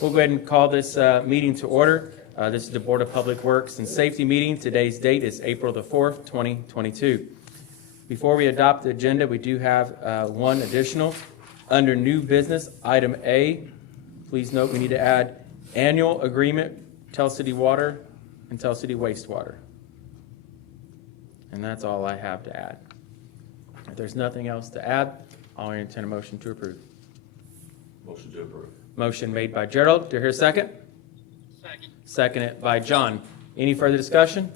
We'll go ahead and call this meeting to order. This is the Board of Public Works and Safety meeting. Today's date is April the 4th, 2022. Before we adopt the agenda, we do have one additional. Under new business, item A, please note we need to add annual agreement, Tell City Water and Tell City Wastewater. And that's all I have to add. If there's nothing else to add, I'll entertain a motion to approve. Motion to approve. Motion made by Gerald. Do you hear a second? Second. Seconded by John. Any further discussion?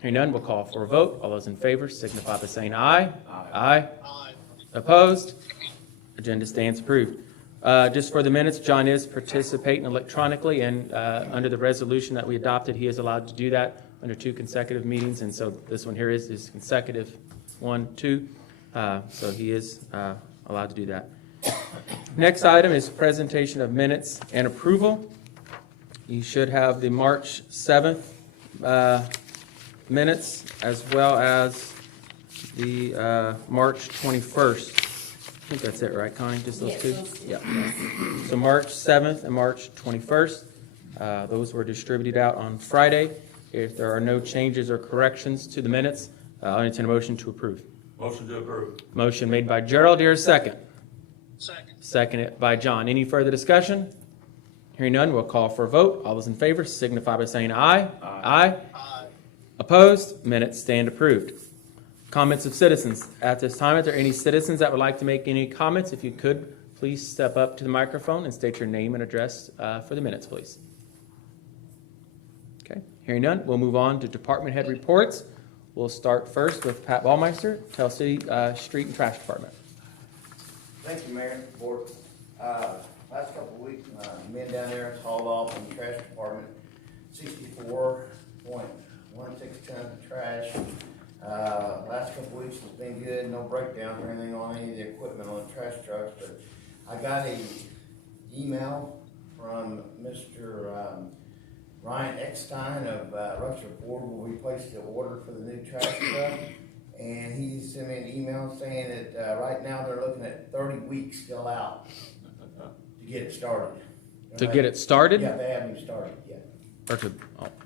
Hearing none, we'll call for a vote. All those in favor signify by saying aye. Aye. Aye. Opposed? Agenda stands approved. Just for the minutes, John is participating electronically, and under the resolution that we adopted, he is allowed to do that under 2 consecutive meetings, and so this one here is consecutive 1, 2. So he is allowed to do that. Next item is presentation of minutes and approval. You should have the March 7th minutes as well as the March 21st. I think that's it, right, Connie? Just those two? Yeah. So March 7th and March 21st. Those were distributed out on Friday. If there are no changes or corrections to the minutes, I'll entertain a motion to approve. Motion to approve. Motion made by Gerald. Here, a second. Second. Seconded by John. Any further discussion? Hearing none, we'll call for a vote. All those in favor signify by saying aye. Aye. Aye. Opposed? Minutes stand approved. Comments of citizens. At this time, are there any citizens that would like to make any comments? If you could, please step up to the microphone and state your name and address for the minutes, please. Okay. Hearing none, we'll move on to department head reports. We'll start first with Pat Ballmeister, Tell City Street and Trash Department. Thank you, Mayor. Board. Last couple of weeks, men down there has hauled off in the trash department 64.16 tons of trash. Last couple of weeks has been good. No breakdowns or anything on any of the equipment on the trash trucks. But I got a email from Mr. Ryan Eckstein of Rutherford Ford where we placed the order for the new trash truck. And he sent me an email saying that right now they're looking at 30 weeks still out to get it started. To get it started? Yeah, they haven't even started yet. Or to,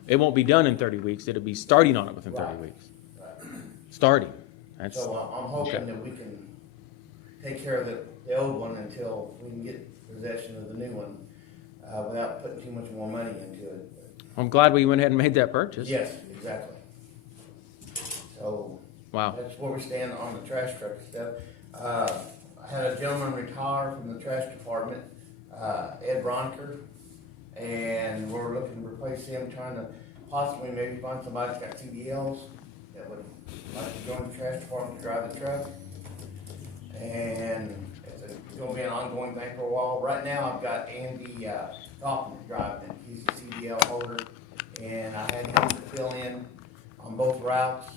it won't be done in 30 weeks. It'll be starting on it within 30 Right. weeks. Right. Starting. That's, So I'm hoping that we can take care of the old one until we can get possession of the new one without putting too much more money into it. I'm glad we went ahead and made that purchase. Yes, exactly. So Wow. that's where we stand on the trash truck and stuff. I had a gentleman retire from the trash department, Ed Bronker, and we're looking to replace him, trying to possibly maybe find somebody that's got CDLs that would like to join the trash department to drive the truck. And it's going to be an ongoing thing for a while. Right now I've got Andy Kaufman driving it. He's a CDL holder, and I had him to fill in on both routes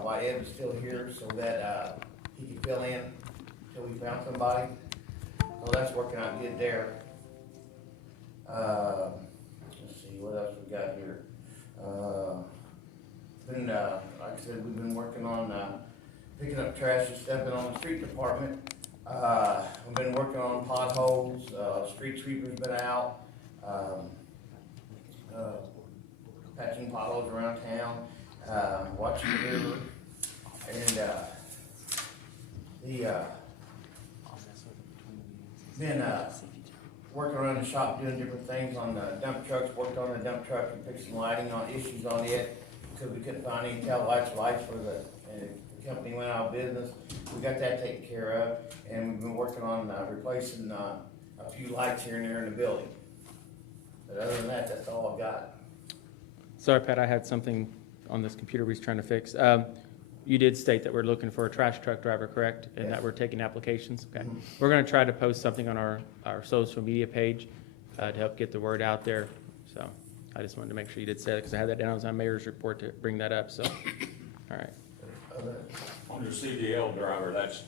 while Ed was still here so that he could fill in until we found somebody. So that's working out good there. Let's see, what else we got here? Like I said, we've been working on picking up trash and stuff on the street department. We've been working on potholes, street sweeper's been out, patching potholes around town, watching the river, and been working around the shop doing different things on the dump trucks, worked on the dump truck and fixed some lighting on issues on it because we couldn't find any tail lights for the company went out of business. We got that taken care of, and we've been working on replacing a few lights here and there in the building. But other than that, that's all I've got. Sorry, Pat, I had something on this computer we was trying to fix. You did state that we're looking for a trash truck driver, correct? And Yes. that we're taking applications? Okay. Mhm. We're going to try to post something on our social media page to help get the word out there. So I just wanted to make sure you did say that because I had that down as my mayor's report to bring that up. So, all right. On your CDL driver, that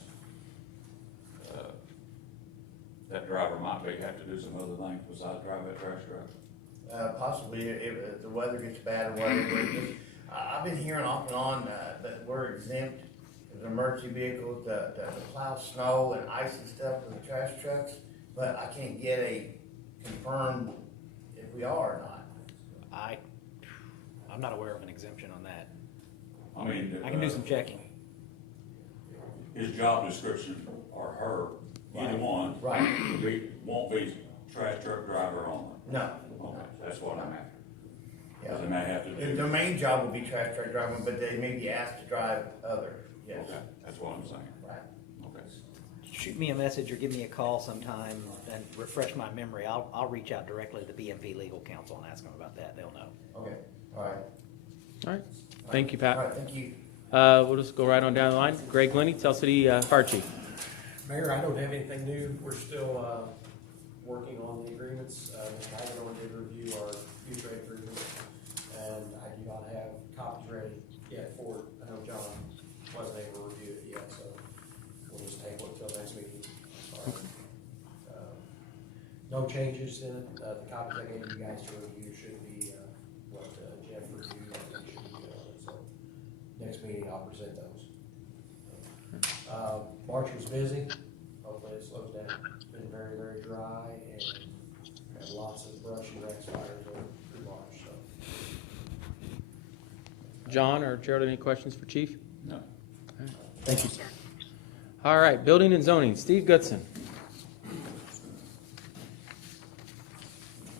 driver might have to do some other things besides drive that trash truck. Possibly if the weather gets bad or whatever. I've been hearing off and on that we're exempt as an emergency vehicle to plow snow and ice and stuff for the trash trucks, but I can't get a confirm if we are or not. I'm not aware of an exemption on that. I mean. I can do some checking. His job description, or her, either Right. one. Right. Won't be trash truck driver only. No. Okay, that's what I'm after. Yeah. Because they may have to do. Their main job will be trash truck driving, but they may be asked to drive other, yes. Okay, that's what I'm saying. Right. Okay. Shoot me a message or give me a call sometime and refresh my memory. I'll reach out directly to the BMP legal counsel and ask them about that. They'll know. Okay, all right. All right. Thank you, All Pat. right, thank you. We'll just go right on down the line. Greg Glenny, Tell City Fire Chief. Mayor, I don't have anything new. We're still working on the agreements. I haven't ordered to review our future agreements, and I do not have copies ready yet for it. I know John wasn't able to review it yet, so we'll just table it till next meeting. No changes in it. The copies I gave you guys to review should be what Jeff reviewed. I think should be so next meeting I'll present those. March was busy. Hopefully it slows down. It's been very, very dry and had lots of brush and grass fires through March, so. John or Gerald, any questions for Chief? No. Thank you, sir. All right, Building and Zoning, Steve Goodson.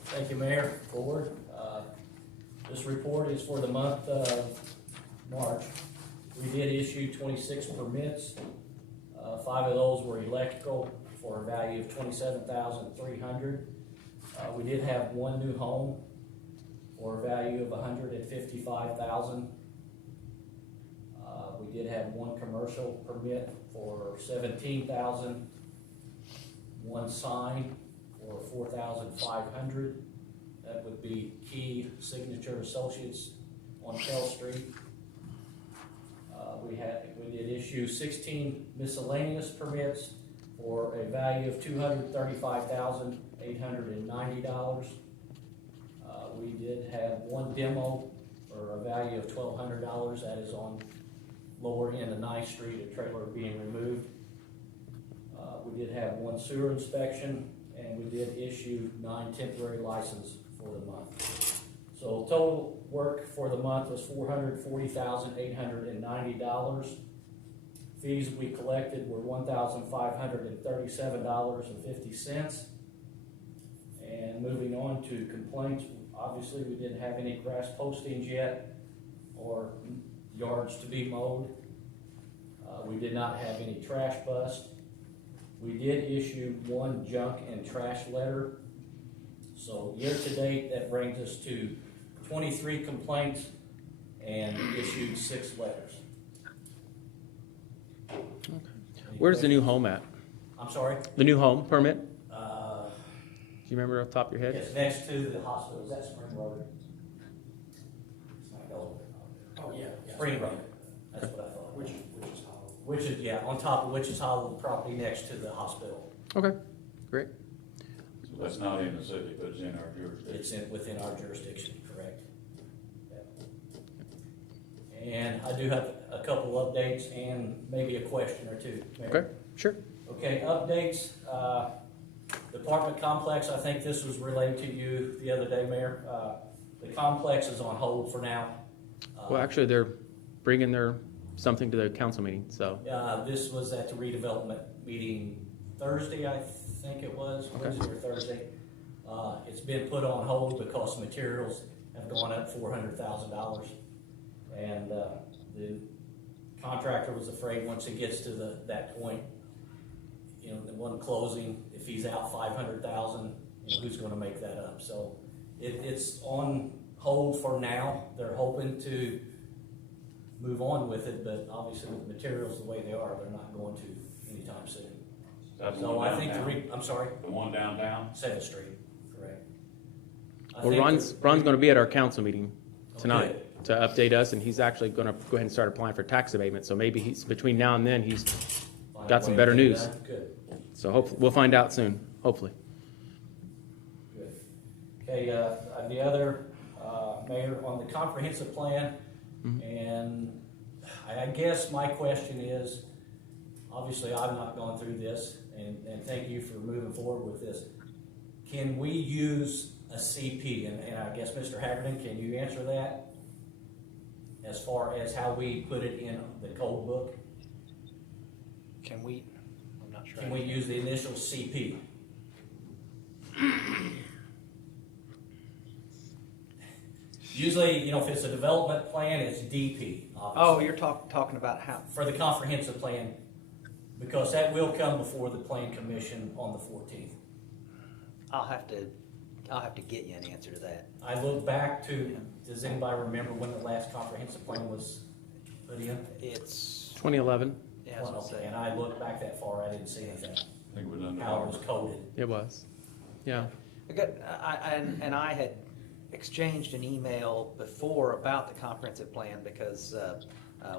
Thank you, Mayor. Forward. This report is for the month of March. We did issue 26 permits. 5 of those were electrical for a value of $27,300. We did have 1 new home for a value of $155,000. We did have 1 commercial permit for $17,000. 1 sign for $4,500. That would be Key Signature Associates on Kell Street. We did issue 16 miscellaneous permits for a value of $235,890. We did have 1 demo for a value of $1,200. That is on lower end of 9th Street, a trailer being removed. We did have 1 sewer inspection, and we did issue 9 temporary licenses for the month. So total work for the month was $440,890. Fees we collected were $1,537.50. And moving on to complaints, obviously we didn't have any grass postings yet or yards to be mowed. We did not have any trash bust. We did issue 1 junk and trash letter. So year to date, that brings us to 23 complaints and issued 6 letters. Where's the new home at? I'm sorry? The new home permit? Do you remember off the top of your head? It's next to the hospital. Is that Spring Road? It's not Delaware. Oh, yeah. Spring Road. That's what I thought. Which is hollow. Which is, yeah, on top of Witch's Hollow, the property next to the hospital. Okay, great. So that's not in the city, but it's in our jurisdiction. It's within our jurisdiction, correct? And I do have a couple updates and maybe a question or two, Mayor. Okay, sure. Okay, updates, department complex, I think this was relayed to you the other day, Mayor. The complex is on hold for now. Well, actually, they're bringing something to the council meeting, so. This was at the redevelopment meeting Thursday, I think it was, Wednesday or Thursday. It's been put on hold because materials have gone up $400,000. And the contractor was afraid once it gets to that point, you know, the one closing, if he's out $500,000, you know, who's going to make that up? So it's on hold for now. They're hoping to move on with it, but obviously with materials the way they are, they're not going to anytime soon. That's the So one I think downtown? I'm sorry, The one downtown? 7th Street, correct. Well, Ron's going to be at our council meeting tonight to update us, and he's actually going to go ahead and start applying for tax abatement. So maybe between now and then, he's got some better news. Good. So hopefully, we'll find out soon, hopefully. Good. Okay, the other, Mayor, on the comprehensive plan, and I guess my question is, obviously I've not gone through this, and thank you for moving forward with this. can we use a CP? And I guess, Mr. Haggerty, can you answer that? As far as how we put it in the code book? Can we, I'm not sure. Can we use the initial CP? Usually, you know, if it's a development plan, it's DP, Oh, obviously. you're talking about how, For the comprehensive plan, because that will come before the plan commission on the 14th. I'll have to get you an answer to that. I look back to, does anybody remember when the last comprehensive plan was put in? It's, 2011, yeah, I was gonna say. And I looked back that far, I didn't see anything, I think it was under. how it was coded. it was. Yeah. I had exchanged an email before about the comprehensive plan because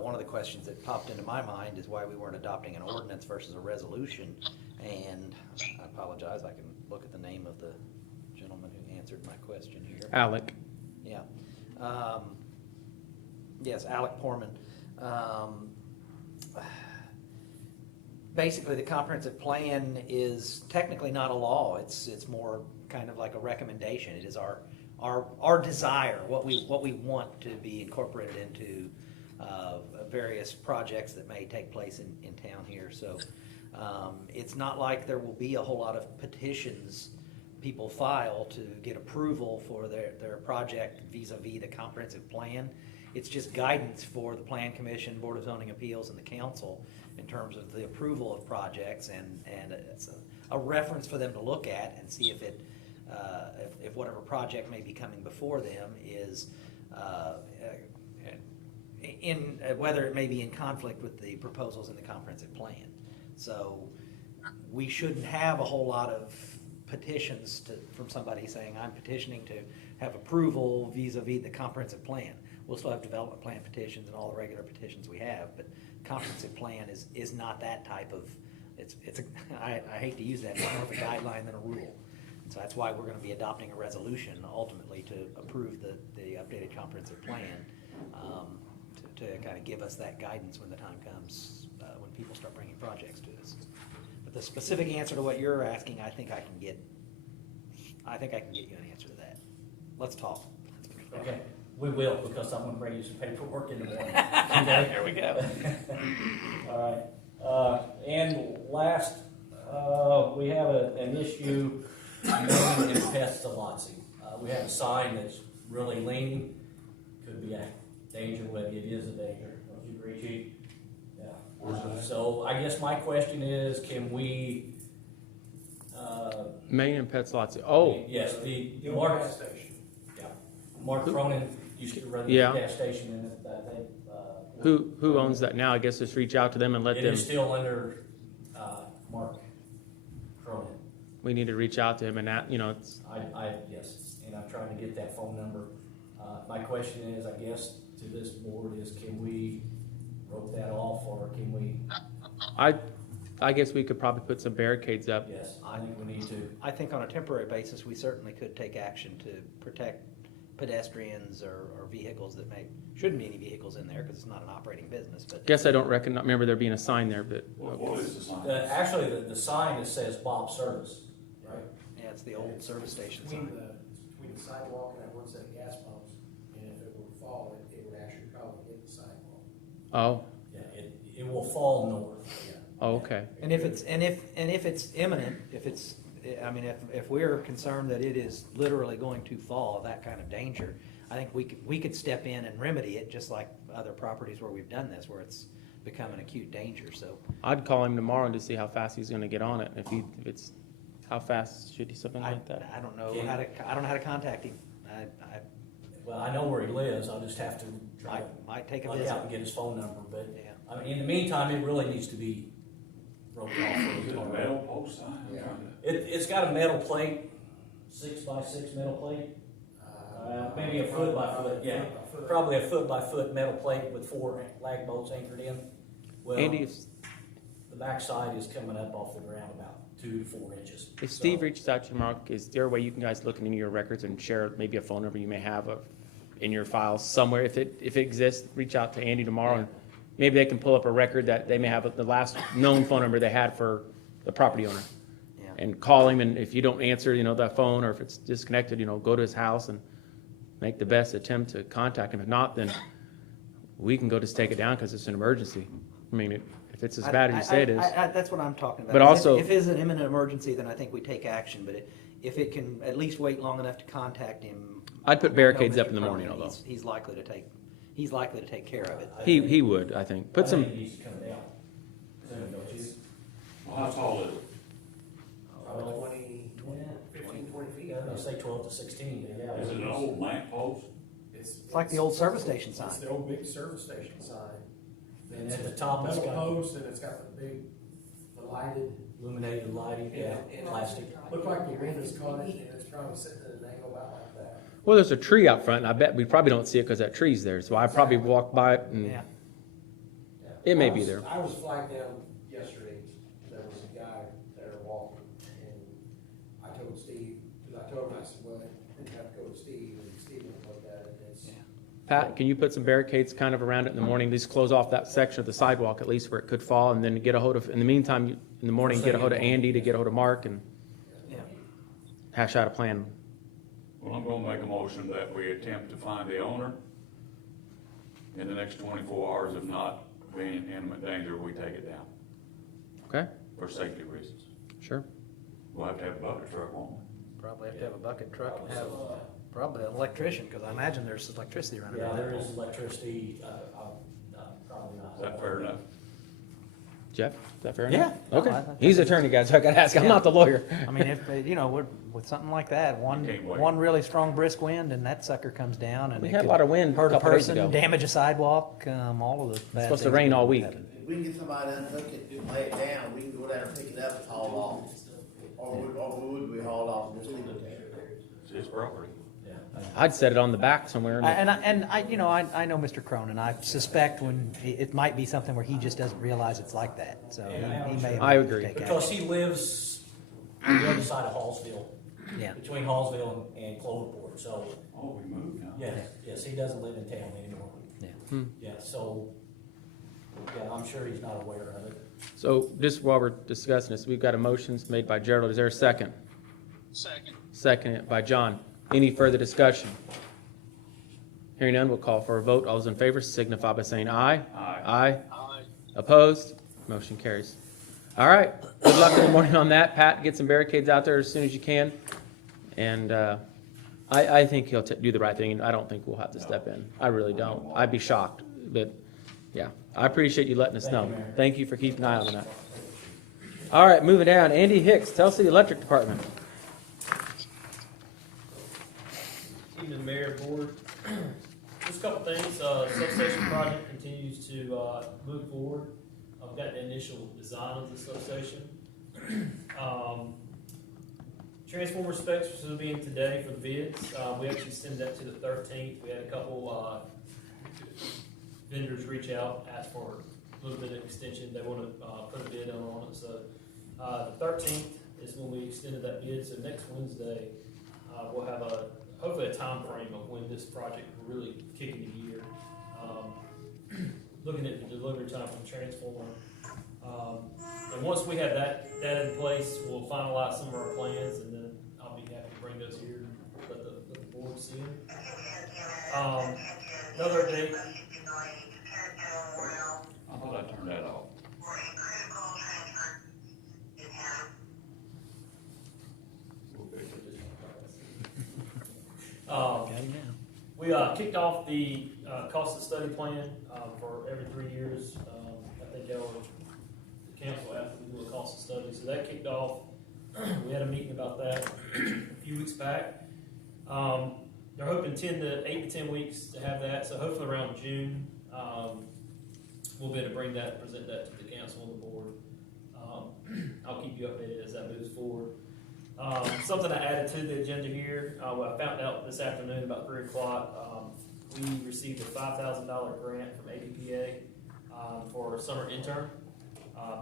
one of the questions that popped into my mind is why we weren't adopting an ordinance versus a resolution. And I apologize, I can look at the name of the gentleman who answered my question here. Alec. Yeah. Yes, Alec Porman. Basically, the comprehensive plan is technically not a law. It's more kind of like a recommendation. It is our desire, what we want to be incorporated into various projects that may take place in town here. So it's not like there will be a whole lot of petitions people file to get approval for their project vis-a-vis the comprehensive plan. It's just guidance for the Plan Commission, Board of Zoning Appeals, and the council in terms of the approval of projects, and it's a reference for them to look at and see if whatever project may be coming before them is whether it may be in conflict with the proposals in the comprehensive plan. So we shouldn't have a whole lot of petitions from somebody saying, I'm petitioning to have approval vis-a-vis the comprehensive plan. We'll still have development plan petitions and all the regular petitions we have, but comprehensive plan is not that type of, I hate to use that, it's more of a guideline than a rule. And so that's why we're gonna be adopting a resolution ultimately to approve the updated comprehensive plan, to kind of give us that guidance when the time comes, when people start bringing projects to us. But the specific answer to what you're asking, I think I can get you an answer to that. Let's talk. Okay, we will, because I'm gonna bring you some paperwork in the morning. There we go. All right, and last, we have an issue known in Pestalozzi. We have a sign that's really leaning, could be a danger, but it is a danger. Don't you agree, Chief? Yeah. So I guess my question is, can we, Main and Petslozzi. Oh, yes, the The old Mark, gas station. yeah, Mark Cronin used to run the Yeah. gas station in that thing. who owns that now? I guess just reach out to them and let It them, is still under, Mark Cronin. we need to reach out to him and that, it's, Yes, and I'm trying to get that phone number. My question is, I guess, to this board is, can we rope that off, or can we, I guess we could probably put some barricades up. yes, I think we need to. I think on a temporary basis, we certainly could take action to protect pedestrians or vehicles that shouldn't be any vehicles in there because it's not an operating business, but. Guess I don't remember there being a sign there, but, What is the sign? Actually, the sign that says Bob Service, right? Yeah, it's the old service station Between sign. between the sidewalk and that one set of gas pumps, and if it would fall, it would actually probably hit the sidewalk. oh, Yeah, it will fall north. oh, okay. And if it's imminent, if we're concerned that it is literally going to fall, that kind of danger, I think we could step in and remedy it, just like other properties where we've done this, where it's become an acute danger, so. I'd call him tomorrow to see how fast he's gonna get on it. If it's, how fast should he, something like that? I don't know how to contact him. Well, I know where he lives, I'll just have to try I to might take a look visit. out and get his phone number, but, Yeah. I mean, in the meantime, it really needs to be roped Is it a off. metal post sign? I'm Yeah. trying to- It's got a metal plate, 6x6 metal plate. Maybe a foot by foot, yeah. Probably a foot by foot metal plate with 4 lag bolts anchored in. Well, Andy, if the backside is coming up off the ground about 2 to 4 inches. if Steve So, reaches out to you tomorrow, is there a way you can guys look into your records and share maybe a phone number you may have in your files somewhere? If it exists, reach out to Andy tomorrow and maybe they can pull up a record that they may have the last known phone number they had for the property owner. Yeah. and call him, and if you don't answer, that phone, or if it's disconnected, go to his house and make the best attempt to contact him. If not, then we can go just take it down because it's an emergency. I mean, if it's as bad as you say it is. That's what I'm talking about. But also- If it's an imminent emergency, then I think we take action, but if it can at least wait long enough to contact him. I'd put I know barricades Mr. up in the morning, Cronin, although. He's likely to take care of it. He would, I think. Put I some, think he needs to come down. Soon, don't you? Well, how tall is it? 15, 20 feet. Yeah, I say 12 to 16, but yeah. Is it an old lamp post? It's like the old service station sign. It's the old big service station sign. And at the top, it's Metal got post, and it's got the lighted, illuminated lighting, yeah, and plastic. looked like the wind has caught it, and it's probably sitting at an angle about like that. well, there's a tree out front, and I bet we probably don't see it because that tree's there. So I probably walk by it, and Yeah. it may be there. I was flagged down yesterday, there was a guy there walking, and I told Steve, because I told him, I said, well, they have to go to Steve, and Steve went and looked at it, and it's. Yeah. Pat, can you put some barricades kind of around it in the morning? Just close off that section of the sidewalk at least where it could fall, and then get a hold of, in the meantime, in the morning, get a hold of Andy to get a hold of Mark and Yeah. hash out a plan. Well, I'm gonna make a motion that we attempt to find the owner in the next 24 hours. If not, being in imminent danger, we take it down Okay? for safety reasons. Sure. We'll have to have a bucket truck, won't we? Probably have to have a bucket truck and have probably an electrician, because I imagine there's electricity running Yeah, around there there. is electricity, no, probably not. Is that fair enough? Jeff, is that fair Yeah. enough? No, Okay. I think He's attorney, guys, so I gotta ask. I'm Yeah. not the lawyer. I mean, if, with something like that, You can't wait. one really strong brisk wind and that sucker comes down and We it had a could lot of wind a hurt a couple days person, ago. damage a sidewalk, all of the bad It's supposed to things rain that all could week. happen. If we can get somebody to unhook it and lay it down, we can go down and pick it up and haul it off. Or would we haul it off and just leave it there? It's his property. I'd set it on the back somewhere. I know Mr. Cronin. I suspect it might be something where he just doesn't realize it's like that. So he may. I have to agree. take Because action. he lives on the other side of Hallsville, Yeah. between Hallsville and Cloverport, so, Oh, we moved now. yes, he doesn't live in town anymore. Yeah. Yeah, so, yeah, I'm sure he's not aware of it. So just while we're discussing this, we've got a motions made by Gerald. Is there a second? Second. Second by John. Any further discussion? Hearing none, we'll call for a vote. All those in favor signify by saying aye. Aye. Aye. Aye. Opposed? Motion carries. All right. Good luck in the morning on that. Pat, get some barricades out there as soon as you can. And I think he'll do the right thing, and I don't think we'll have to step in. I really don't. I'd be shocked. But, yeah, I appreciate you letting us know. Thank you for keeping an eye on that. All right, moving down. Andy Hicks, Telsey Electric Department. Evening, Mayor, Board. Just a couple things. Substation project continues to move forward. I've got the initial design of the substation. Transformer specs are still being today for the bids. We actually sent that to the 13th. We had a couple vendors reach out, ask for a little bit of extension. They want to put a bid on it. So the 13th is when we extended that bid. So next Wednesday, we'll have hopefully a time frame of when this project will really kick into gear. Looking at the delivery time from the transformer. And once we have that in place, we'll finalize some of our plans, and then I'll be happy to bring those here and let the board see them. Another update. I thought I turned that off. We kicked off the cost of study plan for every 3 years. I think the council asked us to do a cost of study, so that kicked off. We had a meeting about that a few weeks back. They're hoping 8 to 10 weeks to have that, so hopefully around June, we'll be able to bring that and present that to the council and the board. I'll keep you updated as that moves forward. Something I added to the agenda here, I found out this afternoon about 3 o'clock, we received a $5,000 grant from APPA for a summer intern.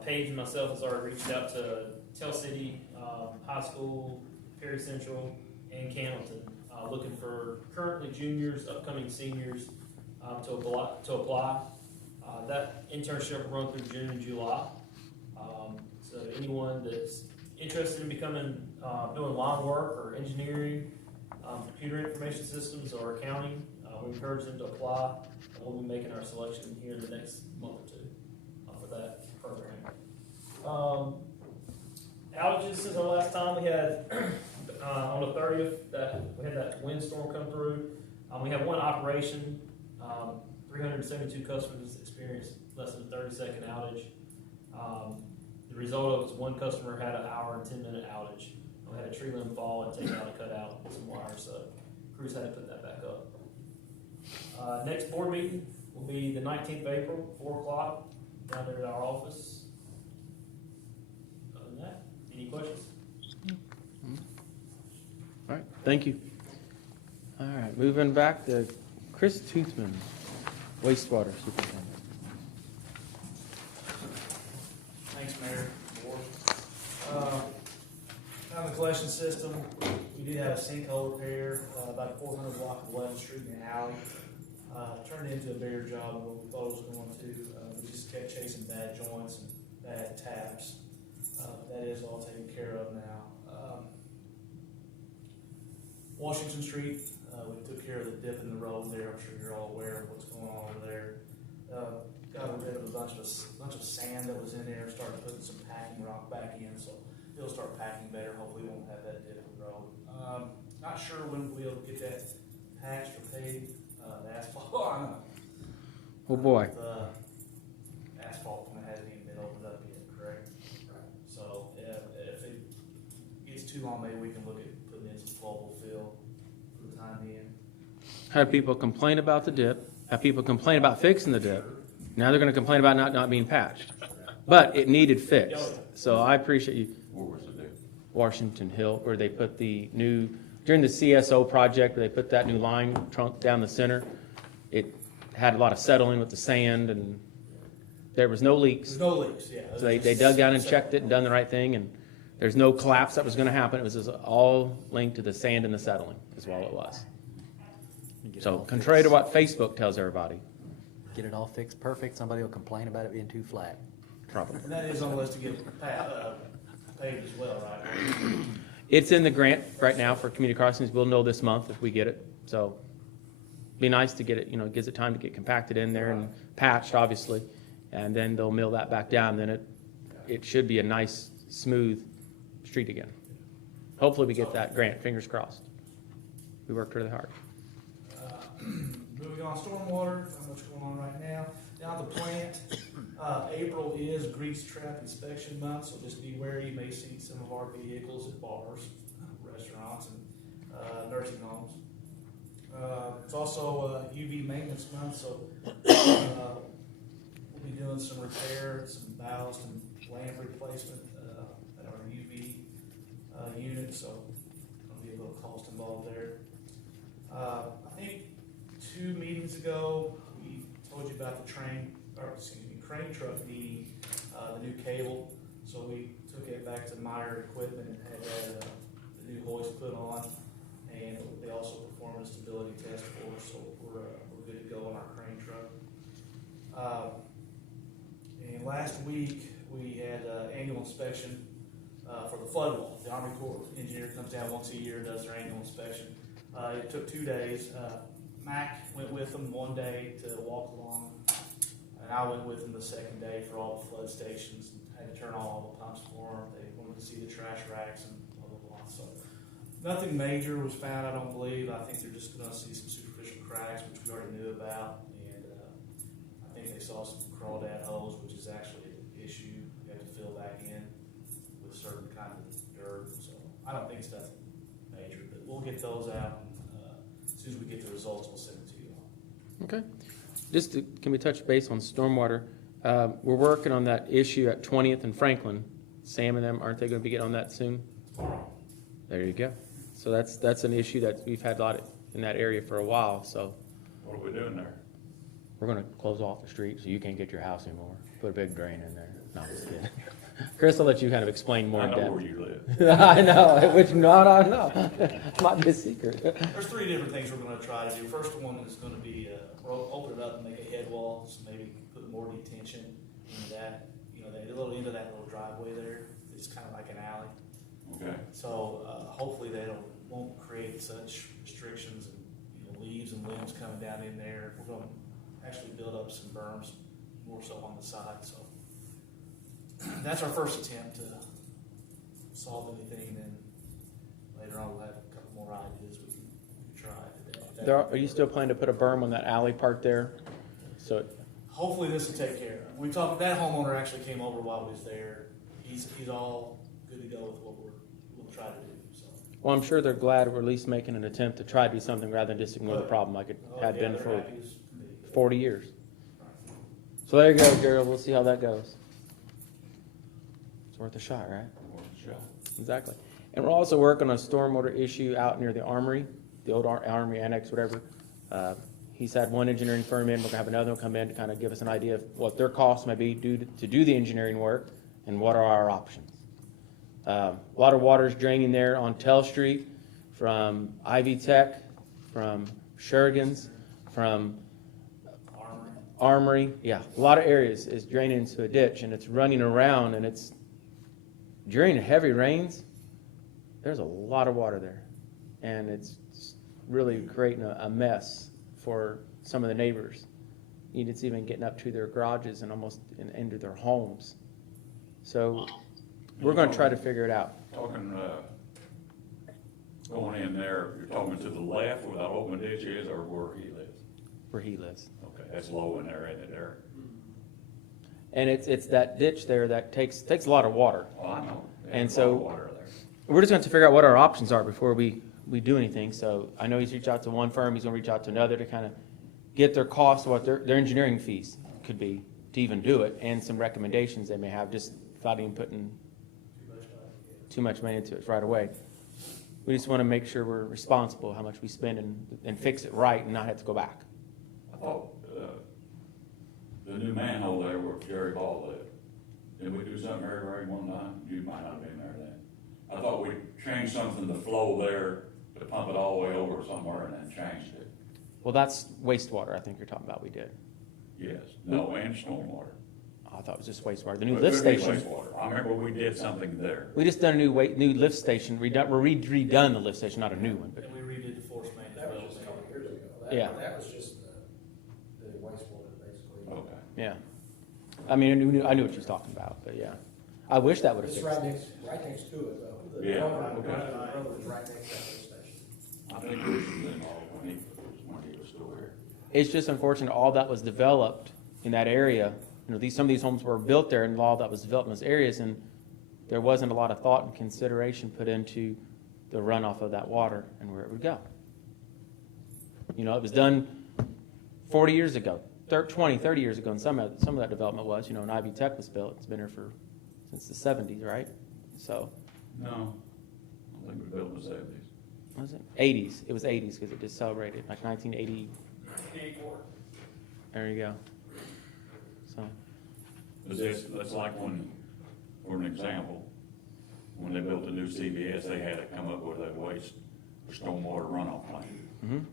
Paige and myself has already reached out to Tell City High School, Perry Central, and Camilton, looking for currently juniors, upcoming seniors to apply. That internship will run through June and July. So anyone that's interested in becoming, doing lawn work or engineering, computer information systems or accounting, we encourage them to apply. And we'll be making our selection here in the next month or two for that program. Outages since our last time, we had on the 30th, we had that windstorm come through. We had one operation, 372 customers experienced less than a 30-second outage. The result of it was one customer had an hour and 10-minute outage. We had a tree limb fall and take out and cut out some wires, so crews had to put that back up. Next board meeting will be the 19th of April, 4 o'clock, down there at our office. Other than that, any questions? All right, thank you. All right, moving back to Chris Toothman, wastewater superintendent. Thanks, Mayor. On the collection system, we did have a sinkhole repair, about 400 block of 11th Street in the alley. Turned into a bigger job than what we thought it was going to. We just kept chasing bad joints and bad taps. That is all taken care of now. Washington Street, we took care of the dip in the road there. I'm sure you're all aware of what's going on over there. Got rid of a bunch of sand that was in there, started putting some packing rock back in, so it'll start packing better. Hopefully we won't have that dip in the road. Not sure when we'll get that patched or paved. The asphalt, Oh, boy. the asphalt one hasn't even been opened up yet, correct? Right. So if it gets too long, maybe we can look at putting in some flowable fill for the time being. Have people complain about the dip, have people complain about fixing the dip. Now they're gonna complain about not being patched. But it needed fixed. So I appreciate you. Where was it at? Washington Hill, where they put the new, during the CSO project, where they put that new line trunk down the center. It had a lot of settling with the sand, and there was no leaks. There's no leaks, yeah. So they dug down and checked it and done the right thing, and there's no collapse that was gonna happen. It was just all linked to the sand and the settling, is all it was. So contrary to what Facebook tells everybody, Get it all fixed perfect, somebody will complain about it being too flat. probably. And that is on the list to get paved as well, right? It's in the grant right now for community crossings. We'll know this month if we get it. So be nice to get it, it gives it time to get compacted in there and patched, obviously. And then they'll mill that back down. Then it should be a nice, smooth street again. Hopefully we get that grant, fingers crossed. We worked really hard. Moving on, stormwater, not much going on right now. Down at the plant, April is grease trap inspection month, so just be wary. You may see some of our vehicles at bars, restaurants, and nursing homes. It's also UV maintenance month, so we'll be doing some repair, some ballast and lamp replacement at our UV unit, so there'll be a little cost involved there. I think 2 meetings ago, we told you about the crane truck needing the new cable. So we took it back to Meyer Equipment and had the new hoist put on. And they also performed a stability test for us, so we're good to go on our crane truck. And last week, we had annual inspection for the flood wall. The Army Corps engineer comes down once a year and does their annual inspection. It took 2 days. Mac went with them one day to walk along, and I went with them the second day for all the flood stations. Had to turn on all the pumps for them. They wanted to see the trash racks and blah, blah, blah. So nothing major was found, I don't believe. I think they're just going to see some superficial cracks, which we already knew about. And I think they saw some crawdad holes, which is actually an issue. You have to fill back in with certain kind of dirt. So I don't think it's nothing major, but we'll get those out. As soon as we get the results, we'll send it to you. Okay. Can we touch base on stormwater? We're working on that issue at 20th and Franklin. Sam and them, aren't they going to be getting on that soon? There you go. So that's an issue that we've had a lot in that area for a while. So What are we doing there? we're going to close off the street so you can't get your house anymore. Put a big drain in there. No, I'm just kidding. Chris, I'll let you kind of explain more I in know depth. where you live. I know, which not know. Might be a secret. There's 3 different things we're going to try to do. First one is going to be we'll open it up and make a head wall, so maybe put more detention into that. They a little into that little driveway there. It's kind of like an alley. Okay, So, hopefully they won't create such restrictions and, leaves and limbs coming down in there. We're gonna actually build up some berms, more so on the side, so. That's our first attempt to solve anything, and then later on we'll have a couple more ideas we can try. Are you still planning to put a berm on that alley part there? So, Hopefully this will take care of it. We talked, that homeowner actually came over while we was there. He's all good to go with what we'll try to do, so. well, I'm sure they're glad we're at least making an attempt to try to do something rather than just ignore the problem like it had been they're for happy as can be. 40 years. So there you go, Gerald. We'll see how that goes. It's worth a shot, right? Exactly. And we're also working on a stormwater issue out near the armory, the old armory annex, whatever. He's had one engineering firm in. We're gonna have another one come in to kind of give us an idea of what their costs may be to do the engineering work and what are our options. A lot of water is draining there on Tell Street from Ivy Tech, from Shergan's, from Armory. Yeah, a lot of areas is draining into a ditch, and it's running around, and it's during the heavy rains, there's a lot of water there, and it's really creating a mess for some of the neighbors. It's even getting up to their garages and almost into their homes. So we're going to try to figure it out. talking, going in there, you're talking to the left where that open ditch is, or where he lives? Where he lives. Okay, that's low in there, isn't it, there? And it's that ditch there that takes a lot of water. Oh, I know. And There's a lot so of water there. we're just going to figure out what our options are before we do anything. So I know he's reached out to one firm, he's going to reach out to another to kind of get their costs, what their engineering fees could be to even do it, and some recommendations they may have, just without even putting too much money into it right away. We just want to make sure we're responsible how much we spend and fix it right and not have to go back. I thought, the new manhole there where Jerry Ball lived, did we do something very one time? You might not have been there then. I thought we changed something to flow there to pump it all the way over somewhere and then changed it. Well, that's wastewater I think you're talking about we did. Yes, no, and stormwater. I thought it was just wastewater. The new But lift it could be station. wastewater. I remember we did something there. We just done a new lift station. We're redone the lift station, not a new one. But And we redid the force main as That well. was just a couple years ago. Yeah. That was just the wastewater, basically. Okay. yeah, I mean I knew what you was talking about, but yeah, I wish that would have It's fixed right it. next to it, though. The Yeah, corner okay. of the road is right next to that lift station. I think we should have all when he was still here. It's just unfortunate all that was developed in that area. You know, some of these homes were built there, and all that was developed in those areas, and there wasn't a lot of thought and consideration put into the runoff of that water and where it would go. You know, it was done 40 years ago, 20, 30 years ago, and some of that development was, you know, when Ivy Tech was built. It's been here since the 70s, right? So, No, I think we built in the 70s. what was it? 80s. It was 80s because it just celebrated, like 1980. There you go. So, That's like when, for an example, when they built the new CVS, they had to come up with a waste or stormwater runoff plan. And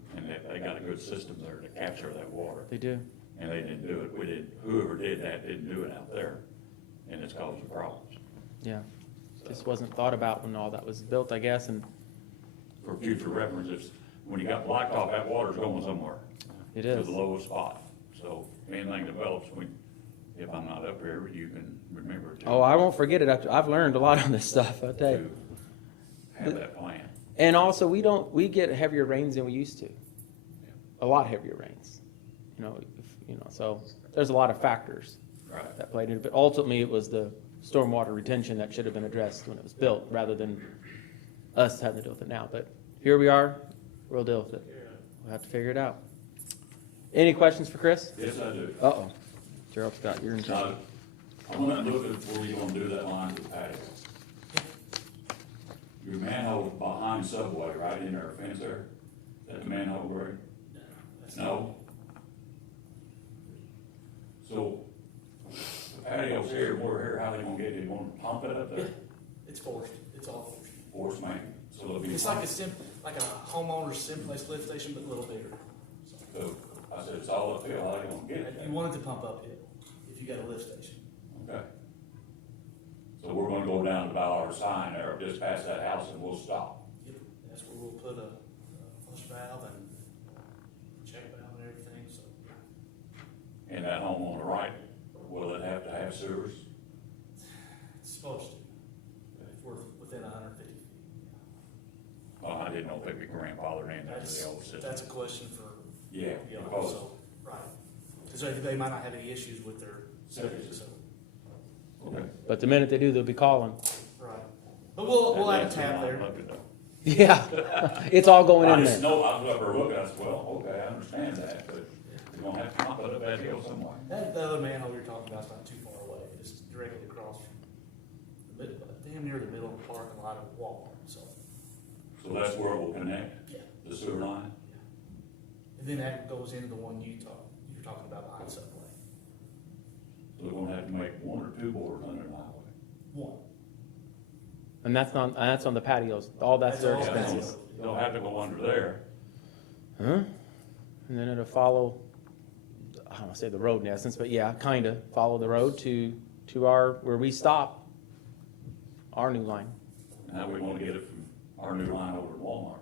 they got a good system there to capture that water. they do. And they didn't do it. Whoever did that didn't do it out there. And it's causing problems. Yeah. Just wasn't thought about when all that was built, I guess, and For future reference, when you got blacktop, that water's going somewhere. it To is. the lowest spot. So if anything develops, if I'm not up here, you can remember to. Oh, I won't forget it. I've learned a lot on this stuff, I tell you. To have that plan. And also, we get heavier rains than we used to. A lot heavier rains. So there's a lot of factors Right. that played into it. But ultimately, it was the stormwater retention that should have been addressed when it was built, rather than us having to deal with it now. But here we are. We'll deal with it. We'll have to figure it out. Any questions for Chris? Yes, I do. Uh-oh. Gerald Scott, you're in charge. Now, I'm gonna look at where you're gonna do that line to the patio. Your manhole behind Subway, right in there, fence there? Is that the manhole, Greg? No? So, the patio's here, we're here, how they gonna get it? You gonna pump it up there? It's forced, it's all forced. Force main, so it'll be. It's like a homeowner's Simplex lift station, but a little bigger. So, I said, it's all uphill, how they gonna get it You there? want it to pump uphill if you got a lift station. Okay. So we're gonna go down to Ballard Sign there, just past that house, and we'll stop. Yep, that's where we'll put a flush valve and check valve and everything, so. And that home on the right, will it have to have sewers? It's supposed to, if we're within 150 feet. Well, I didn't know if it'd be grandfathered in into the old system. That's a question for, Yeah, you know, because so, right. Because they might not have any issues with their septic, so, okay. But the minute they do, they'll be calling. right. But we'll add a tab there. Yeah, it's all going I in just there. know, I was up there looking, I said, well, okay, I understand that, but you're gonna have to pump it up that hill somewhere. That, the other manhole you're talking about is not too far away, it's directly across from the damn near the middle of the parking lot of Walmart, so. So that's where it will connect, Yeah. the sewer line? And then that goes into the one you're talking about behind Subway. So we're gonna have to make one or two bores under the highway. One. And that's on the patios. All that's their That's all expenses. You don't have to go under there. Huh? And then it'll follow, I don't want to say the road in essence, but yeah, kind of follow the road to where we stop, our new line, And how we wanna get it from our new line over to Walmart.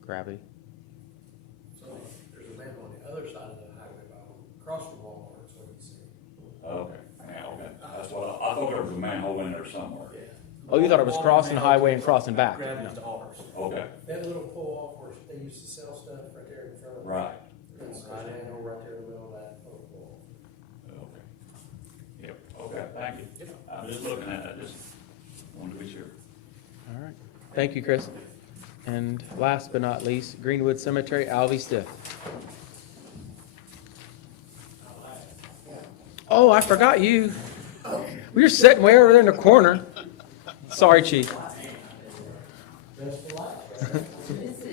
gravity. So there's a ramp on the other side of the highway, across from Walmart, is what you see. Okay, yeah, okay. That's what, I thought there was a manhole in there somewhere. Yeah. Oh, you thought it was Walmart crossing the manhole highway and crossing back? Gravity's No. to ours. Okay, That little pull off where they used to sell stuff right there in front of. right, There's a manhole right there in the middle of that little pull okay. Yep, okay, thank you. I'm just looking at it, just wanted to be sure. All right. Thank you, Chris. And last but not least, Greenwood Cemetery, Alvy Stiff. Oh, I forgot you. We were sitting way over there in the corner. Sorry, Chief.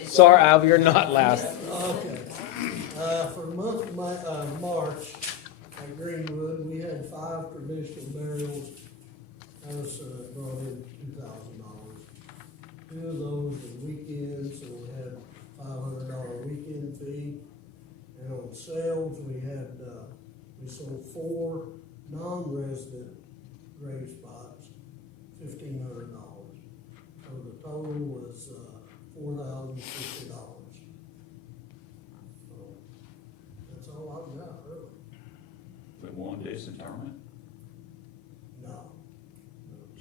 Sorry, Alvy, you're not last. Okay. For the month of March at Greenwood, we had 5 traditional burials. That was brought in $2,000. 2 of those were weekends, so we had $500 weekend fee. And on sales, we had, we sold 4 non-resident grave spots, $1,500. So the total was $4,050. So that's all I've got, really. But one disinterment? No.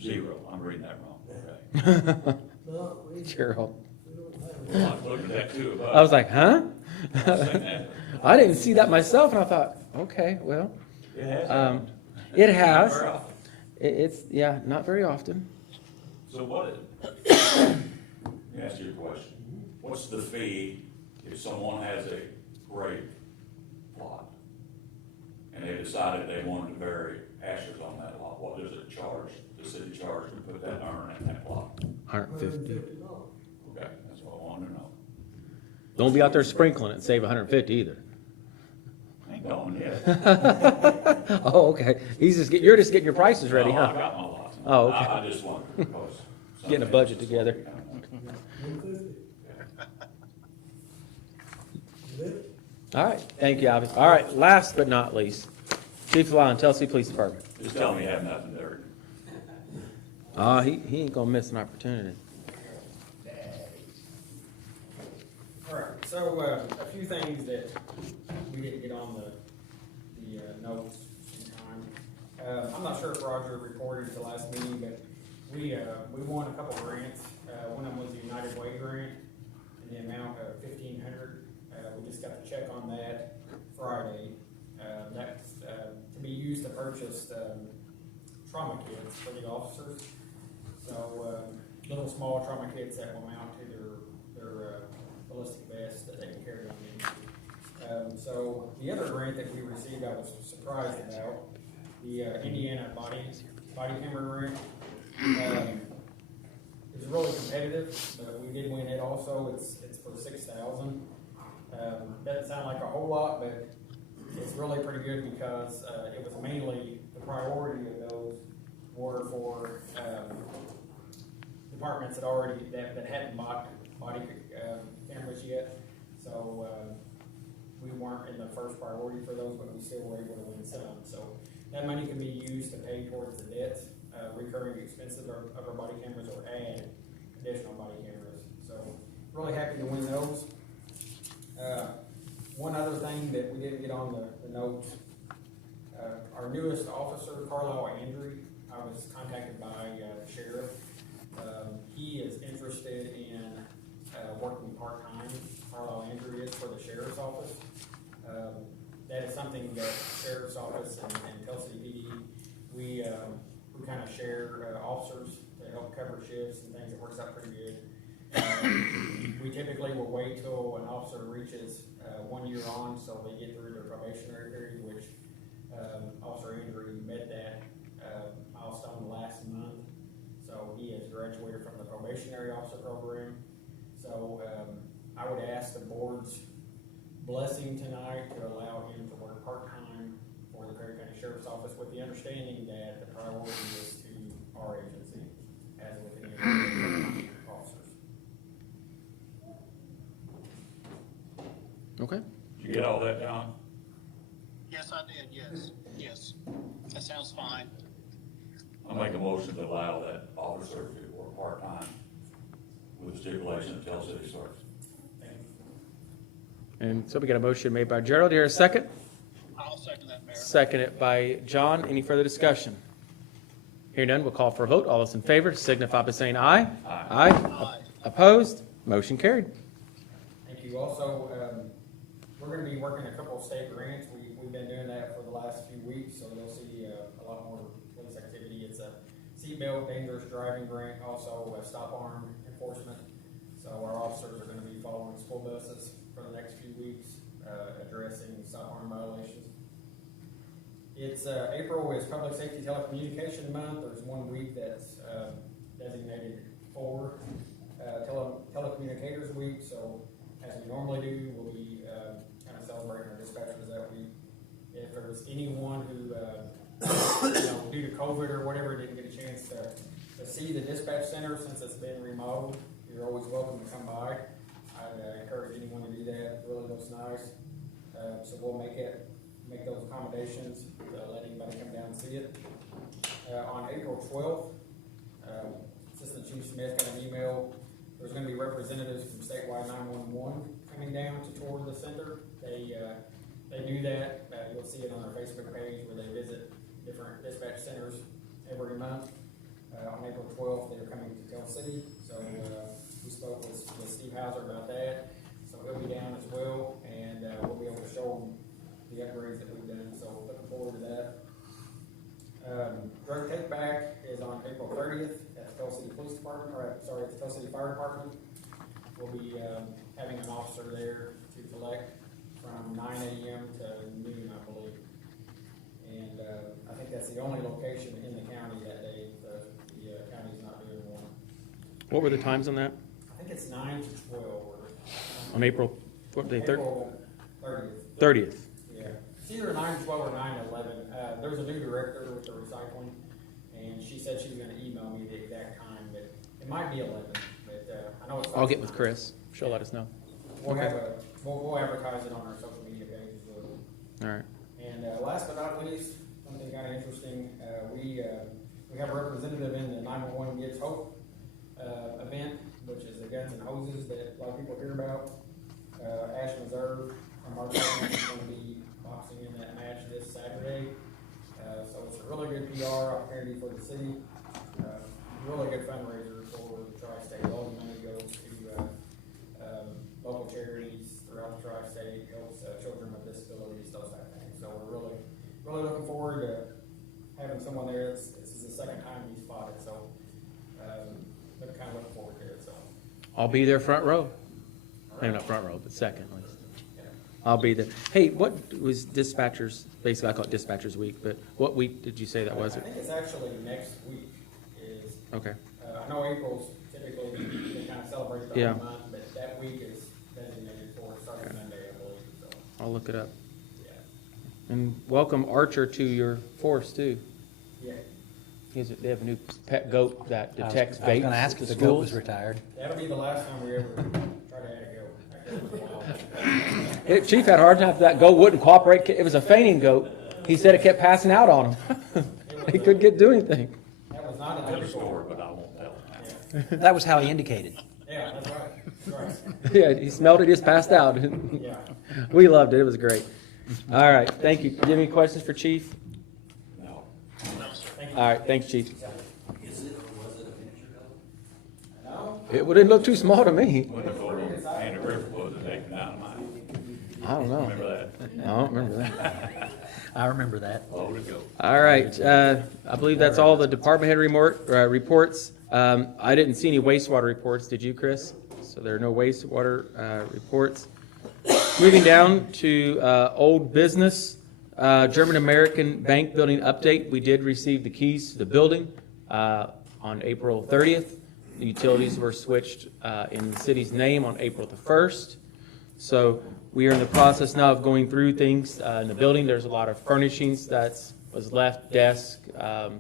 Zero, I'm reading that wrong, okay. No, we Gerald. don't have Well, I was looking at that too above. I was like, huh? I was saying that. I didn't see that myself, and I thought, okay, well, It has. it has. Very often. It's, yeah, not very often. So what, let me ask you a question. What's the fee if someone has a grave plot and they decided they wanted to bury ashes on that lot? What does it charge, the city charge to put that urn in that plot? $150. $150. Okay, that's what I wanted to know. Don't be out there sprinkling it and save $150 either. Ain't going yet. Oh, okay. You're just getting your prices ready, No, I huh? got my lots. Oh, okay. I just wondered because. Getting a budget together. $150. Is it? All right, thank you, Alvin. All right, last but not least, Chief Lyon, Tennessee Police Department. Just tell me you have nothing there. He ain't gonna miss an opportunity. All right, so, a few things that we didn't get on the notes in time. I'm not sure if Roger reported at the last meeting, but we won a couple grants. One of them was the United Way grant in the amount of $1,500. We just got a check on that Friday. That's, to be used to purchase, trauma kits for the officers. So, little small trauma kits that will mount to their ballistic vests that they can carry on them. So the other grant that we received, I was surprised about, the Indiana body camera grant. It was really competitive, but we did win it also. It's for $6,000. Doesn't sound like a whole lot, but it's really pretty good because it was mainly the priority of those were for departments that hadn't bought body cameras yet. So we weren't in the first priority for those, but we still were able to win some. So that money can be used to pay towards the debts recurring expenses of our body cameras or add additional body cameras. So really happy to win those. One other thing that we didn't get on the notes, our newest officer, Carlisle Andrew, I was contacted by the sheriff. He is interested in working part-time. Carlisle Andrew is for the sheriff's office. That is something that sheriff's office and Tell City PD, we kind of share officers to help cover shifts and things. It works out pretty good. We typically will wait till an officer reaches 1 year on, so they get through their probationary period, which Officer Andrew met that milestone last month. So he has graduated from the probationary officer program. So I would ask the board's blessing tonight to allow him to work part-time for the Perry County Sheriff's Office, with the understanding that the priority is to our agency, as with any other officers. Okay. Did you get all that, John? Yes, I did, yes. That sounds fine. I'll make a motion to allow that officer to work part-time with the stipulation that Tell City starts. And so we got a motion made by Gerald. Here, a second? I'll second that, Mayor. Seconded by John. Any further discussion? Hearing none, we'll call for a vote. All those in favor signify by saying aye. Aye. Aye. Opposed? Motion carried. Thank you. Also, we're going to be working a couple of state grants. We've been doing that for the last few weeks, so you'll see a lot more police activity. It's a seatbelt dangerous driving grant, also a stop arm enforcement. So our officers are going to be following school buses for the next few weeks, addressing stop arm violations. It's April is Public Safety Telecommunication Month. There's 1 week that's designated for Telecommunicators Week. So as we normally do, we'll be kind of celebrating our dispatchers that week. If there's anyone who, due to COVID or whatever, didn't get a chance to see the dispatch center since it's been remodeled, you're always welcome to come by. I'd encourage anyone to do that. It really looks nice. So we'll make those accommodations, let anybody come down and see it. On April 12th, Assistant Chief Smith got an email. There's going to be representatives from statewide 911 coming down to tour the center. They do that. You'll see it on their Facebook page where they visit different dispatch centers every month. On April 12th, they're coming to Tell City. So we spoke with Steve Hauser about that. So he'll be down as well, and we'll be able to show them the upgrades that we've done. So looking forward to that. Drug take back is on April 30th at the Tell City Police Department, at the Tell City Fire Department. We'll be having an officer there to collect from 9 a.m. to noon, I believe. And I think that's the only location in the county that day. The county's not doing one. What were the times on that? I think it's 9 to 12. On April, what day, April 30th. 30th? Yeah. It's either 9 to 12 or 9 to 11. There's a new director with the recycling, and she said she was going to email me the exact time, but it might be 11. But I know it's. I'll get with Chris. She'll let us know. We'll advertise it on our social media page as well. All right. And last but not least, something kind of interesting. We have a representative in the 911 Gives Hope event, which is the guns and hoses that a lot of people hear about. Ash Reserve from our department is going to be boxing in that match this Saturday. So it's a really good PR opportunity for the city. Really good fundraiser for the Tri-State. All the money goes to local charities throughout the Tri-State, helps children with disabilities, those type of things. So we're really looking forward to having someone there. This is the second time he's fought it, so we're kind of looking forward to it. So I'll be there front row. Maybe not front row, but second at least. I'll be there. Hey, what was dispatchers, basically I call it dispatchers week, but what week did you say that was? I think it's actually next week is, Okay. I know April's typically, they kind of celebrate the whole month, but that week is designated for starting Monday, I believe, so, I'll look it up. yeah. And welcome Archer to your force too. Yeah, They have a new pet goat that detects I was vapes gonna ask at if the the goat was schools. retired. that'll be the last time we ever try to add a goat. I guess it was wild. Chief had a hard time, that goat wouldn't cooperate. It was a fainting goat. He said it kept passing out on him. He couldn't do anything. That was Not I a can typical. store it, but I won't tell them. Yeah, That was how he indicated. yeah, that's right, that's right, Yeah, he smelled it, he just passed out. yeah. We loved it, it was great. All right, thank you. Do you have any questions for Chief? No. All right, thanks, Chief. No? It wouldn't look too small to me. When the photo Andy Griffith was, it taken down mine. I don't know. Remember that? I don't remember that. I remember that. Load it go. All right, I believe that's all the department head reports. I didn't see any wastewater reports, did you, Chris? So there are no wastewater reports. Moving down to old business, German American Bank building update. We did receive the keys to the building on April 30th. The utilities were switched in the city's name on April the 1st. So we are in the process now of going through things in the building. There's a lot of furnishings that was left, desk,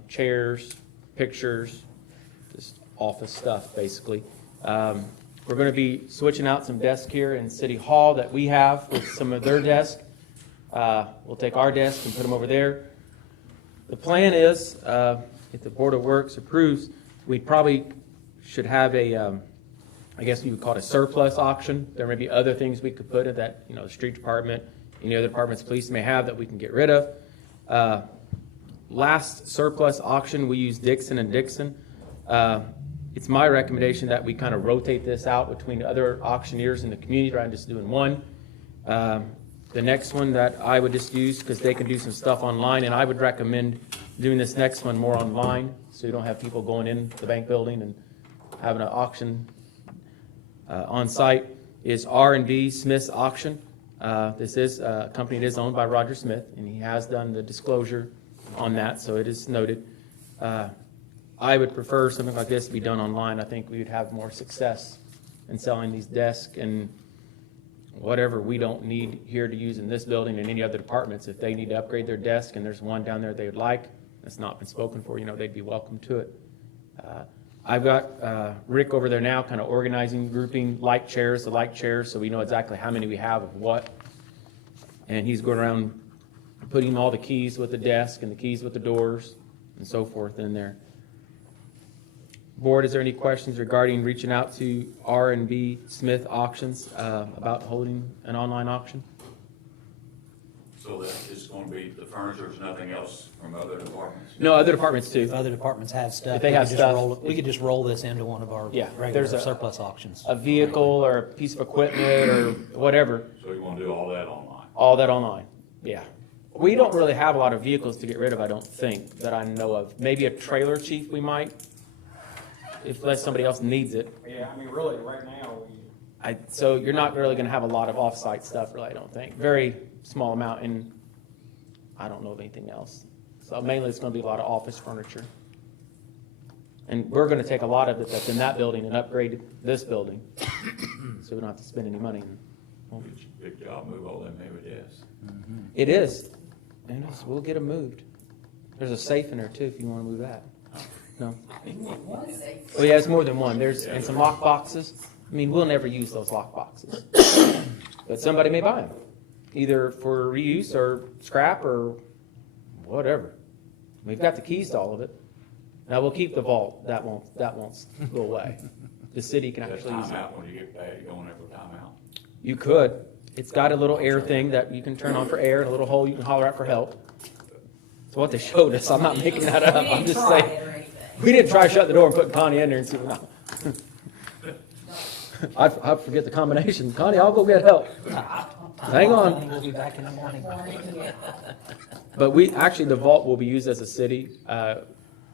chairs, pictures, just office stuff, basically. We're going to be switching out some desks here in City Hall that we have with some of their desks. We'll take our desks and put them over there. The plan is, if the Board of Works approves, we probably should have a, I guess you would call it a surplus auction. There may be other things we could put in that, the street department, any other departments, police may have that we can get rid of. Last surplus auction, we used Dixon and Dixon. It's my recommendation that we kind of rotate this out between other auctioneers in the community rather than just doing one. The next one that I would just use, because they can do some stuff online, and I would recommend doing this next one more online, so you don't have people going in the bank building and having an auction on site, is R&B Smith's Auction. This is a company that is owned by Roger Smith, and he has done the disclosure on that, so it is noted. I would prefer something like this to be done online. I think we would have more success in selling these desks and whatever we don't need here to use in this building and any other departments. If they need to upgrade their desk and there's one down there they would like that's not been spoken for, they'd be welcome to it. I've got Rick over there now kind of organizing, grouping the like chairs, so we know exactly how many we have of what. And he's going around putting all the keys with the desk and the keys with the doors and so forth in there. Board, is there any questions regarding reaching out to R&B Smith Auctions about holding an online auction? So that is going to be the furniture, there's nothing else from other departments? No, other departments too. If other departments have stuff, If they have stuff. we could just roll this into one of our Yeah, regular there's a- surplus auctions. A vehicle or a piece of equipment or whatever, So you want to do all that online? all that online. Yeah. We don't really have a lot of vehicles to get rid of, I don't think, that I know of. Maybe a trailer, Chief, we might, unless somebody else needs it. Yeah, I mean, really, right now, So you're not really going to have a lot of off-site stuff, really, I don't think. Very small amount, and I don't know of anything else. So mainly it's going to be a lot of office furniture. And we're going to take a lot of it that's in that building and upgrade this building, so we don't have to spend any money. Big job, move all them heavy desks. It is. And we'll get them moved. There's a safe in there too, if you want to move that. No? Oh yeah, it's more than one. There's, and some lock boxes. I mean, we'll never use those lock boxes. But somebody may buy them, either for reuse or scrap or whatever. We've got the keys to all of it. Now, we'll keep the vault. That won't go away. The city can That actually use it. timeout, when you get bad, you going there for timeout? You could. It's got a little air thing that you can turn on for air and a little hole you can holler out for help. It's what they showed us. I'm not making that up. I'm just saying. We didn't try to shut the door and put Connie in there and see what. I forget the combination. Connie, I'll go get help. Hang on. We'll be back in the morning. But actually, the vault will be used as a city.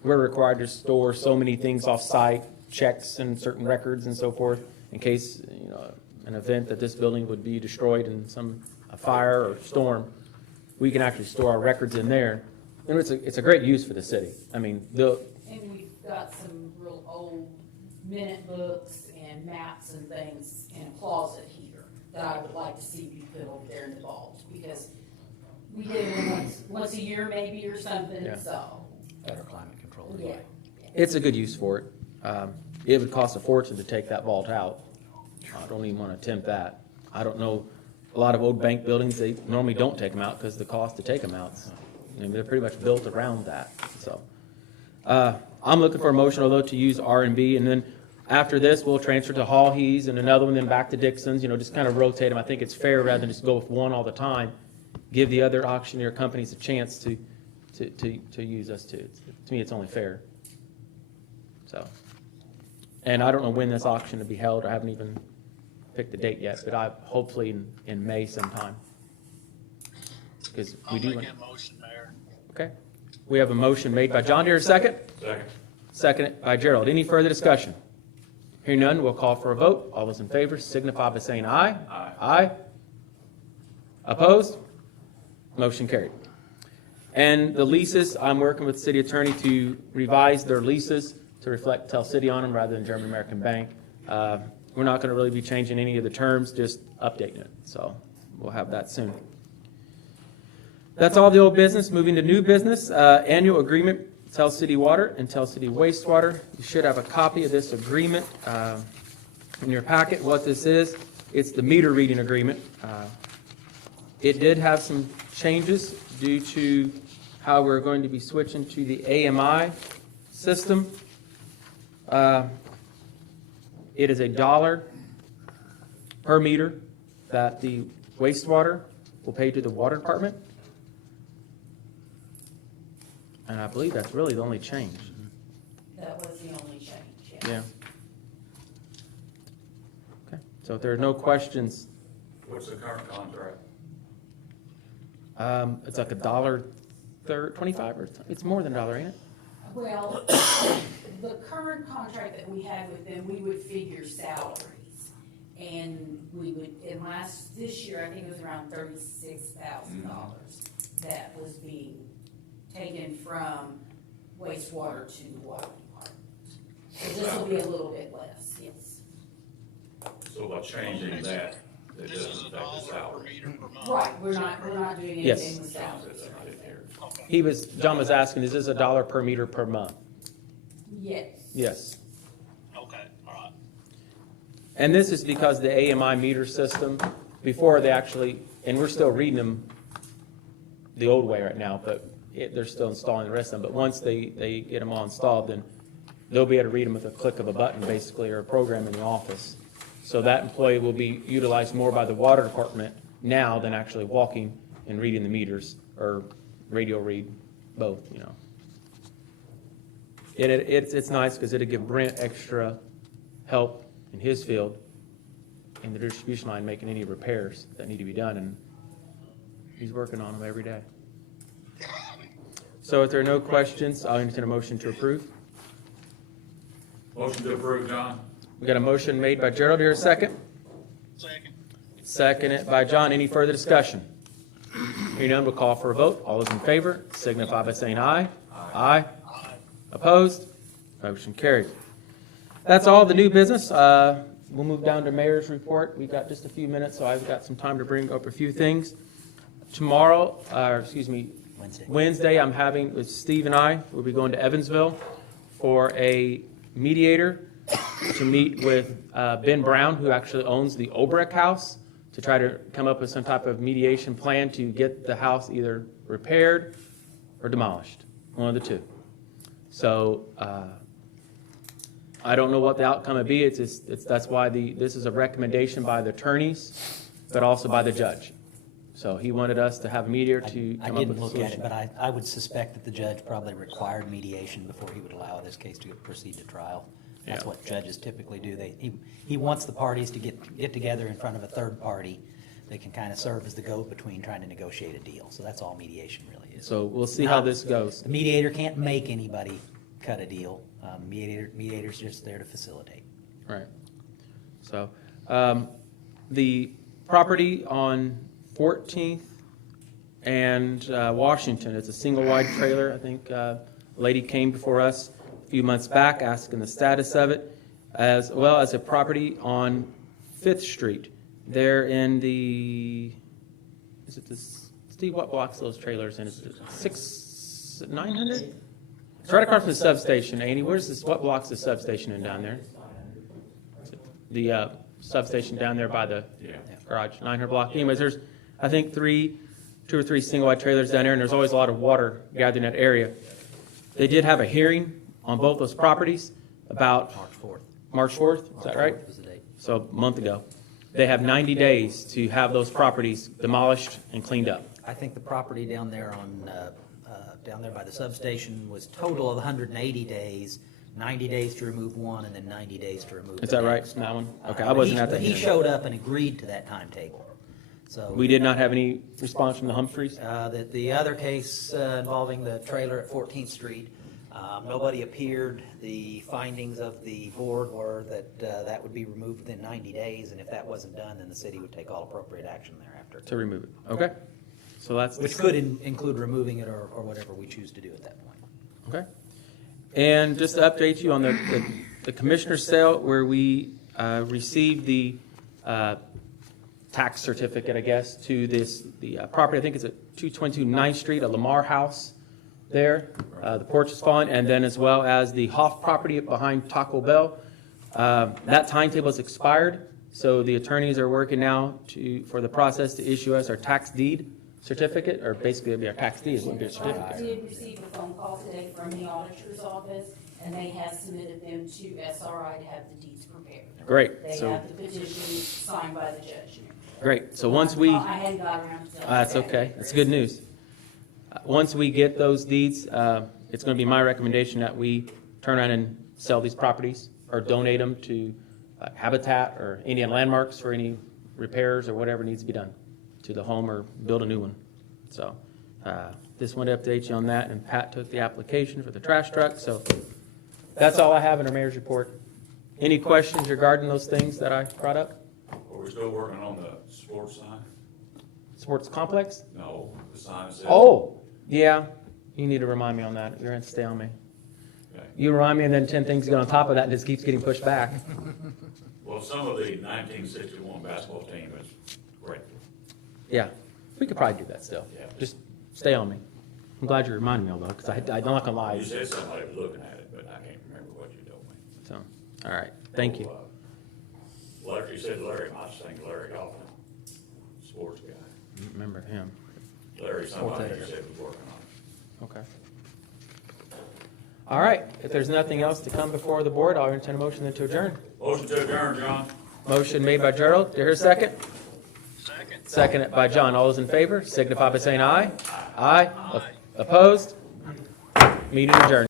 We're required to store so many things off-site, checks and certain records and so forth, in case, an event that this building would be destroyed in a fire or storm. We can actually store our records in there. And it's a great use for the city. I mean, And we've got some real old minute books and maps and things in a closet here that I would like to see be put over there in the vault, because we do it once a year maybe or something, Yeah. so. Better climate control. Yeah. it's a good use for it. It would cost a fortune to take that vault out. I don't even want to attempt that. I don't know, a lot of old bank buildings, they normally don't take them out because the cost to take them out. I mean, they're pretty much built around that, so. I'm looking for a motion, although, to use R&B, and then after this, we'll transfer to Hall He's and another one, then back to Dixon's, just kind of rotate them. I think it's fair rather than just go with one all the time. Give the other auctioneer companies a chance to use us too. To me, it's only fair. So, and I don't know when this auction will be held. I haven't even picked the date yet, but hopefully in May sometime. Because I'll we do. make that motion, Mayor. Okay. We have a motion made by John Deere, second. Second. Second by Gerald. Any further discussion? Hearing none, we'll call for a vote. All those in favor signify by saying aye. Aye. Aye. Opposed? Motion carried. And the leases, I'm working with the city attorney to revise their leases to reflect Tell City on them rather than German American Bank. We're not going to really be changing any of the terms, just updating it. So we'll have that soon. That's all the old business. Moving to new business, annual agreement, Tell City Water and Tell City Wastewater. You should have a copy of this agreement in your packet. What this is, it's the meter reading agreement. It did have some changes due to how we're going to be switching to the AMI system. It is $1 per meter that the wastewater will pay to the water department. And I believe that's really the only change. That was the only change, yes. Yeah. Okay, so if there are no questions, What's the current contract? it's like $1.25 or it's more than $1, ain't it? Well, the current contract that we had with them, we would figure salaries. And we would, this year, I think it was around $36,000 that was being taken from wastewater to the water department. So this will be a little bit less, yes. So by changing that, it This is doesn't $1 affect the per salary. meter per month. Right, we're not doing Yes. anything with salaries. Okay. John was asking, is this $1 per meter per month? Yes. Yes. Okay, all right. And this is because the AMI meter system, before they actually, and we're still reading them the old way right now, but they're still installing the rest of them. But once they get them all installed, then they'll be able to read them with a click of a button, basically, or a program in the office. So that employee will be utilized more by the water department now than actually walking and reading the meters, or radio read, both, It's nice because it'll give Brent extra help in his field in the distribution line, making any repairs that need to be done, and he's working on them every day. So if there are no questions, I'll entertain a motion to approve. Motion to approve, John? We got a motion made by Gerald here, a second. Second. Seconded by John. Any further discussion? Hearing none, we'll call for a vote. All those in favor signify by saying aye. Aye. Opposed? Motion carried. That's all the new business. We'll move down to mayor's report. We've got just a few minutes, so I've got some time to bring up a few things. Tomorrow, Wednesday, I'm having, with Steve and I, we'll be going to Evansville for a mediator to meet with Ben Brown, who actually owns the Obrecht House, to try to come up with some type of mediation plan to get the house either repaired or demolished, one of the two. So I don't know what the outcome would be. That's why this is a recommendation by the attorneys, but also by the judge. So he wanted us to have a mediator to I come up with didn't a look at it, solution. but I would suspect that the judge probably required mediation before he would allow this case to proceed to trial. That's Yeah. what judges typically do. He wants the parties to get together in front of a third party. They can kind of serve as the go-between trying to negotiate a deal. So that's all mediation really is. So we'll see how this goes. The mediator can't make anybody cut a deal. Mediator's just there to facilitate. Right. So the property on 14th and Washington, it's a single wide trailer. I think a lady came before us a few months back asking the status of it, as well as a property on 5th Street. They're in the, is it this, Steve, what blocks those trailers in? Is it 900? It's right across from the substation. Andy, where's this, what blocks the substation in down there? The substation down there by the garage, 900 block. Anyways, there's, I think, 2 or 3 single wide trailers down there, and there's always a lot of water gathered in that area. They did have a hearing on both those properties about March 4th. March 4th, is that right? March 4th was the date. So a month ago. They have 90 days to have those properties demolished and cleaned up. I think the property down there down there by the substation was total of 180 days, 90 days to remove one, and then 90 days to remove the Is that right, next. that one? Okay, I wasn't at that He hearing. showed up and agreed to that timetable. So We did not have any response from the Humphreys? the other case involving the trailer at 14th Street, nobody appeared. The findings of the board were that that would be removed within 90 days, and if that wasn't done, then the city would take all appropriate action thereafter. To remove it, okay? So that's. Which could include removing it or whatever we choose to do at that point. Okay. And just to update you on the commissioner's sale, where we received the tax certificate, I guess, to the property, I think it's at 222 9th Street, a Lamar house there. The porch is fallen, and then as well as the Hoff property behind Taco Bell. That timetable has expired, so the attorneys are working now for the process to issue us our tax deed certificate, or basically it'll be our tax deed, it wouldn't be a I certificate. did receive a phone call today from the auditor's office, and they have submitted them to SRI to have the deeds prepared. Great, They so, have the petition signed by the judge. great, so once we. I hadn't got around to. That's okay. That's good news. Once we get those deeds, it's going to be my recommendation that we turn around and sell these properties or donate them to Habitat or Indian Landmarks for any repairs or whatever needs to be done to the home or build a new one. So just want to update you on that. And Pat took the application for the trash truck. So that's all I have in our mayor's report. Any questions regarding those things that I brought up? Are we still working on the sports sign? Sports complex? No, the sign says. Oh, yeah. You need to remind me on that. You're going to stay on me. Okay. You remind me, and then 10 things get on top of that, and it just keeps getting pushed back. Well, some of the 1961 basketball team is great. Yeah, we could probably do that still. Yeah. Just stay on me. I'm glad you reminded me, although, because I'm not gonna lie. You said somebody was looking at it, but I can't remember what you told me. So, all right, thank you. Larry, you said Larry, I just think Larry Hoffman, sports guy. I don't remember him. Larry, somebody you editor. said was working on it. Okay. All right, if there's nothing else to come before the board, I'll entertain a motion then to adjourn. Motion to adjourn, John. Motion made by Gerald. Do you hear a second? Second. Second by John. All those in favor, signify by saying aye. Aye. Opposed? Meeting adjourned.